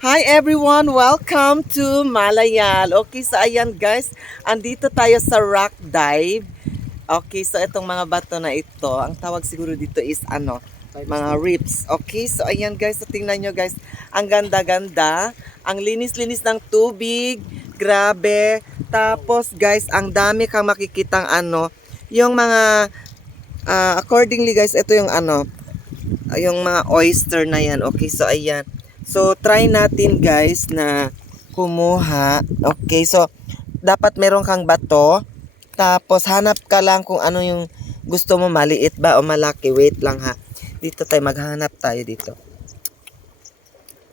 Hi everyone! Welcome to Malayal. Okay, so ayan guys, andito tayo sa rock dive. Okay, so itong mga bato na ito, ang tawag siguro dito is mga reefs. Okay, so ayan guys, so tingnan nyo guys, ang ganda-ganda, ang linis-linis ng tubig, grabe. Tapos guys, ang dami kang makikitang yung mga, accordingly guys, ito yung yung mga oyster na yan. Okay, so ayan. So, try natin guys na kumuha. Okay, so dapat meron kang bato. Tapos hanap ka lang kung ano yung gusto mo, maliit ba o malaki. Wait lang ha. Dito tayo, maghanap tayo dito.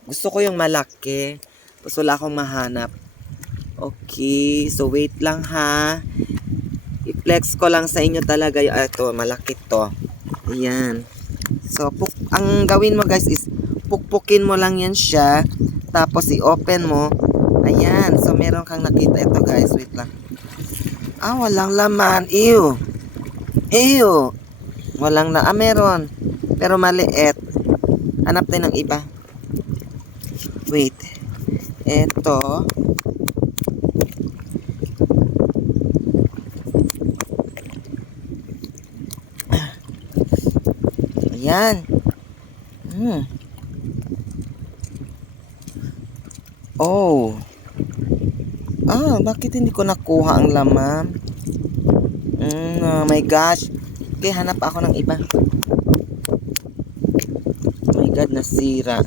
Gusto ko yung malaki. Tapos wala akong mahanap. Okay, so wait lang ha. I-flex ko lang sa inyo talaga yung ito, malaki to. Ayan. So, ang gawin mo guys is pukpukin mo lang yan siya. Tapos i-open mo. Ayan. So, meron kang nakita. Ito guys. Wait lang. Walang laman. Ew. Ew. Walang na. Meron. Pero maliit. Hanap tayo ng iba. Wait. Ito. Ayan. Oh. Bakit hindi ko nakuha ang laman? Oh my gosh. Okay, hanap ako ng iba. Oh my God, nasira.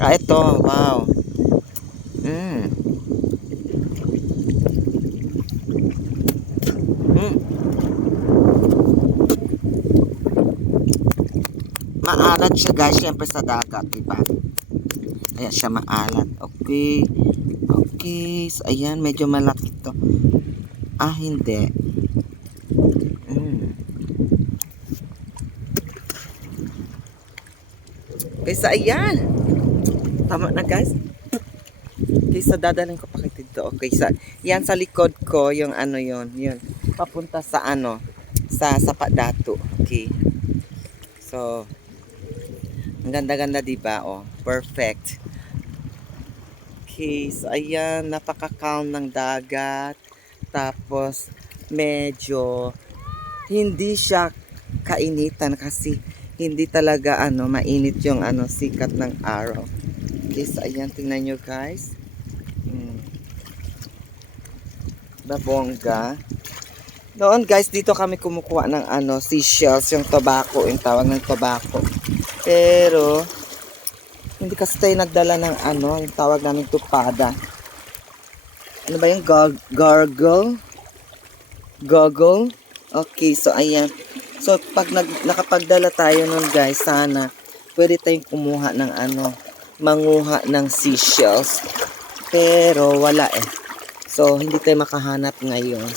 Ito. Wow. Maalat siya guys, syempre sa dagat, diba? Kaya siya maalat. Okay. Okay. So, ayan, medyo malaki to. Hindi. Okay, so ayan. Tama na guys. Okay, so dadalhin ko pa kayo dito. Okay, so yan sa likod ko, yung yun. Papunta sa sa Padato. Okay. So, ang ganda-ganda diba? Oh, perfect. Okay, so ayan, napaka-calm ng dagat. Tapos, medyo hindi siya kainitan kasi hindi talaga mainit yung sikat ng araw. Okay, so ayan, tingnan nyo guys. Babongga. Noon guys, dito kami kumukuha ng seashells, yung tobacco, yung tawag ng tobacco. Pero, hindi kasi tayo nagdala ng yung tawag namin tupada. Ano ba yung gargle? Goggle? Okay, so ayan. So, pag nakapagdala tayo nun guys, sana pwede tayong kumuha ng manguha ng seashells. Pero, wala eh. So, hindi tayo makahanap ngayon.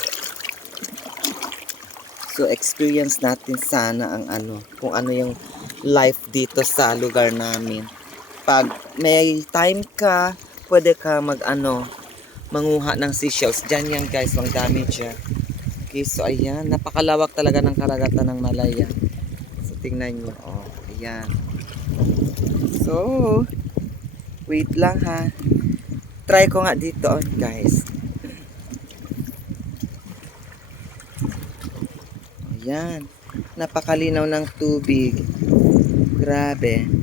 So, experience natin sana ang kung ano yung life dito sa lugar namin. Pag may time ka, pwede ka manguha ng seashells. Diyan yan guys, ang dami dyan. Okay, so ayan, napakalawak talaga ng karagatan ng Malaya. So, tingnan nyo, ayan. So, wait lang ha. Try ko nga dito, guys. Ayan, napakalinaw ng tubig. Grabe.